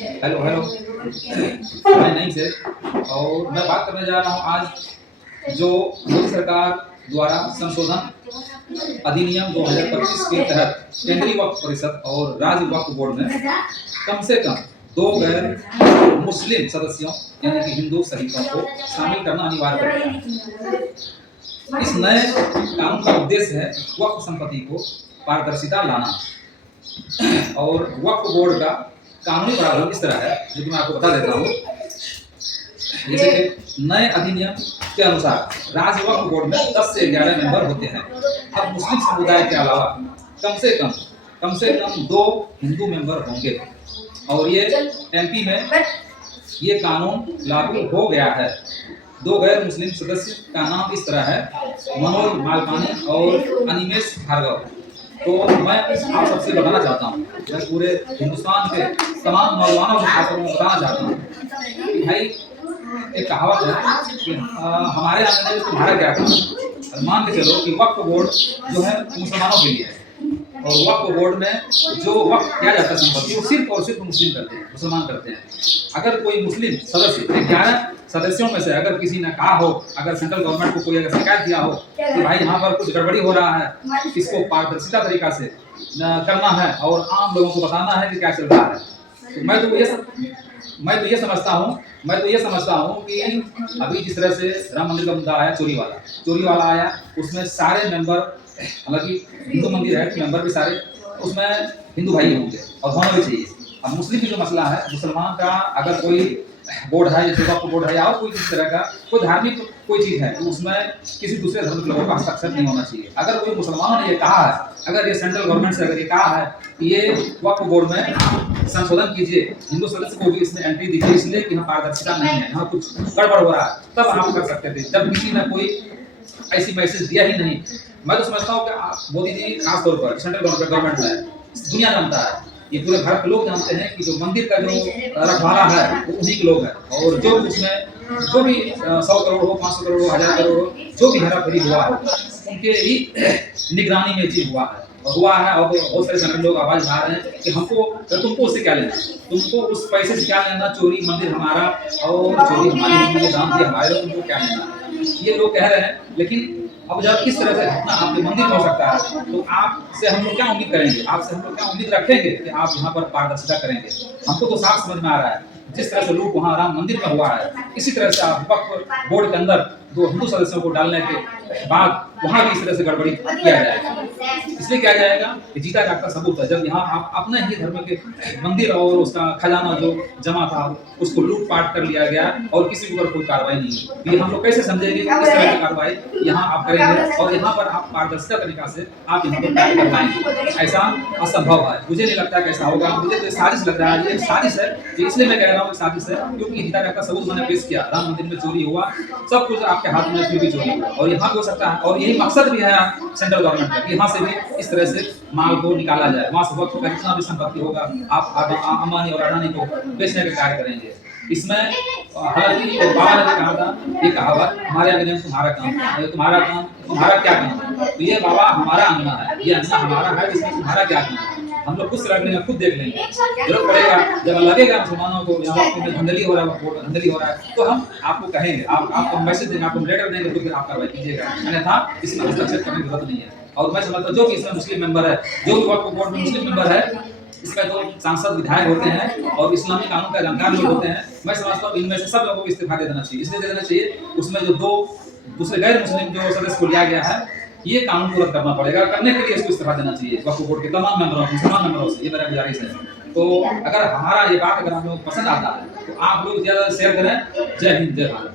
Hello hello. मैं नहीं से और मैं बात करने जा रहा हूँ आज जो मोदी सरकार द्वारा संशोधन अधिनियम 2025 के तहत केंद्रीय वक्फ परिषद और राज्य वक्फ बोर्ड में कम से कम 2 गैर मुस्लिम सदस्यों यानी कि हिंदू शहीदों को शामिल करना अनिवार्य कर दिया है। इस नए कानून का उद्देश्य है वक्फ संपत्ति को पारदर्शिता लाना और वक्फ बोर्ड का कानूनी प्रावधान इस तरह है जो कि मैं आपको बता देता हूँ। जैसे कि नए अधिनियम के अनुसार राज्य वक्फ बोर्ड में 10 से 11 मेंबर होते हैं। अब मुस्लिम समुदाय के अलावा कम से कम 2 हिंदू मेंबर होंगे और ये एमपी में ये कानून लागू हो गया है। 2 गैर मुस्लिम सदस्य का नाम इस तरह है, मनोज मालपानी और अनिमेश भार्गव। तो मैं आप सबसे बताना चाहता हूँ, मैं पूरे हिंदुस्तान के तमाम नौजवानों को खासतौर पर बताना चाहता हूँ कि भाई एक कहावत है कि हमारे आंगन में तुम्हारा क्या काम। मान के चलो कि वक्फ बोर्ड जो है मुसलमानों के लिए है और वक्फ बोर्ड में जो वक्फ किया जाता है संपत्ति वो सिर्फ और सिर्फ मुस्लिम करते हैं, मुसलमान करते हैं। अगर कोई मुस्लिम सदस्य 11 सदस्यों में से अगर किसी ने कहा हो, अगर सेंट्रल गवर्नमेंट को कोई अगर शिकायत किया हो कि भाई यहाँ पर कुछ गड़बड़ी हो रहा है, इसको पारदर्शिता तरीका से करना है और आम लोगों को बताना है कि क्या चल रहा है, तो मैं तो ये समझता हूँ कि अभी जिस तरह से राम मंदिर का मुद्दा आया, चोरी वाला आया, उसमें सारे मेंबर, हालांकि हिंदू मंदिर है, मेंबर भी सारे उसमें हिंदू भाई होंगे और होना भी चाहिए। अब मुस्लिम की जो मसला है, मुसलमान का अगर कोई बोर्ड है या वक्फ बोर्ड है या और कोई किसी तरह का कोई धार्मिक कोई चीज है तो उसमें किसी दूसरे धर्म के लोगों का हस्तक्षेप नहीं होना चाहिए। अगर कोई मुसलमानों ने ये कहा है, अगर ये सेंट्रल गवर्नमेंट से अगर ये कहा है कि ये वक्फ बोर्ड में संशोधन कीजिए, हिंदू सदस्य को भी इसमें एंट्री दीजिए इसलिए कि यहाँ पारदर्शिता नहीं है, यहाँ कुछ गड़बड़ हो रहा है, तब आप कर सकते थे। जब किसी ने कोई ऐसी मैसेज दिया ही नहीं, मैं तो समझता हूँ कि मोदी जी खास तौर पर सेंट्रल गवर्नमेंट है, दुनिया जानता है, ये पूरे भारत के लोग जानते हैं कि जो मंदिर का जो रखवाला है वो उन्हीं के लोग हैं और जो उसमें जो भी 100 करोड़ हो, 500 करोड़ हो, 1000 करोड़ हो, जो भी हेरा फेरी हुआ है उनके ही निगरानी में चीज हुआ है और बहुत सारे संगठन लोग आवाज उठा रहे हैं कि तुमको उससे क्या लेना, तुमको उस पैसे से क्या लेना, चोरी मंदिर हमारा और चोरी हमारी, दान दिए हमारे, तुमको क्या लेना, ये लोग कह रहे हैं। लेकिन अब जब इस तरह से घटना आपके मंदिर में हो सकता है तो आपसे हम लोग क्या उम्मीद करेंगे, आपसे हम लोग क्या उम्मीद रखेंगे कि आप यहाँ पर पारदर्शिता करेंगे। हमको तो साफ समझ में आ रहा है जिस तरह से लूट वहाँ राम मंदिर में हुआ है, इसी तरह से आप वक्फ बोर्ड के अंदर 2 हिंदू सदस्यों को डालने के बाद वहाँ भी इस तरह से गड़बड़ी किया जाएगा। इसलिए किया जाएगा कि जीता जागता सबूत है, जब यहाँ आप अपने ही धर्म के मंदिर और उसका खजाना जो जमा था उसको लूटपाट कर लिया गया और किसी के ऊपर कोई कार्रवाई नहीं हुई। ये हम लोग कैसे समझेंगे कि इस तरह की कार्रवाई यहाँ आप करेंगे और यहाँ पर आप पारदर्शिता तरीका से आप यहाँ पर कार्य कर पाएंगे, ऐसा असंभव है। मुझे नहीं लगता कि ऐसा होगा, मुझे तो साजिश लग रहा है, ये साजिश है। इसलिए मैं कह रहा हूँ साजिश है क्योंकि जीता जागता सबूत मैंने पेश किया, राम मंदिर में चोरी हुआ, सब कुछ आपके हाथ में, फिर भी चोरी हुआ और यहाँ हो सकता है और यही मकसद भी है सेंट्रल गवर्नमेंट का कि यहाँ से भी इस तरह से माल को निकाला जाए, वहाँ से वक्त का जितना भी संपत्ति होगा आप अंबानी और अडानी को बेचने का कार्य करेंगे। इसमें हालांकि बाबा ने कहा था ये कहावत, हमारे अंगने में तुम्हारा काम, तुम्हारा क्या काम, तो ये बाबा हमारा अंगना है, ये अंगना हमारा है, इसमें तुम्हारा क्या काम। हम लोग खुद से खुद देख लेंगे, जरूरत पड़ेगा जब लगेगा मुसलमानों को यहाँ धंधली हो रहा है तो हम आपको कहेंगे, आपको मैसेज देंगे, आपको लेटर देंगे, तो फिर आप कार्रवाई कीजिएगा, अन्यथा इसमें हस्तक्षेप करने की जरूरत नहीं है। और मैं समझता हूँ जो भी इसमें मुस्लिम मेंबर है, जो भी वक्फ बोर्ड में मुस्लिम मेंबर है, इसमें तो सांसद विधायक होते हैं और इस्लामी कानून का जानकार लोग होते हैं, मैं समझता हूँ इनमें से सब लोगों को इस्तीफा दे देना चाहिए। इसलिए दे देना चाहिए उसमें जो 2 दूसरे गैर मुस्लिम जो सदस्य को लिया गया है, ये कानून को रद्द करना पड़ेगा, करने के लिए इसको इस्तीफा देना चाहिए वक्फ बोर्ड के तमाम मेंबरों से, ये मेरा गुजारिश है। तो अगर हमारा ये बात अगर आप लोगों को पसंद आता है तो आप लोग ज्यादा शेयर करें। जय हिंद, जय भारत।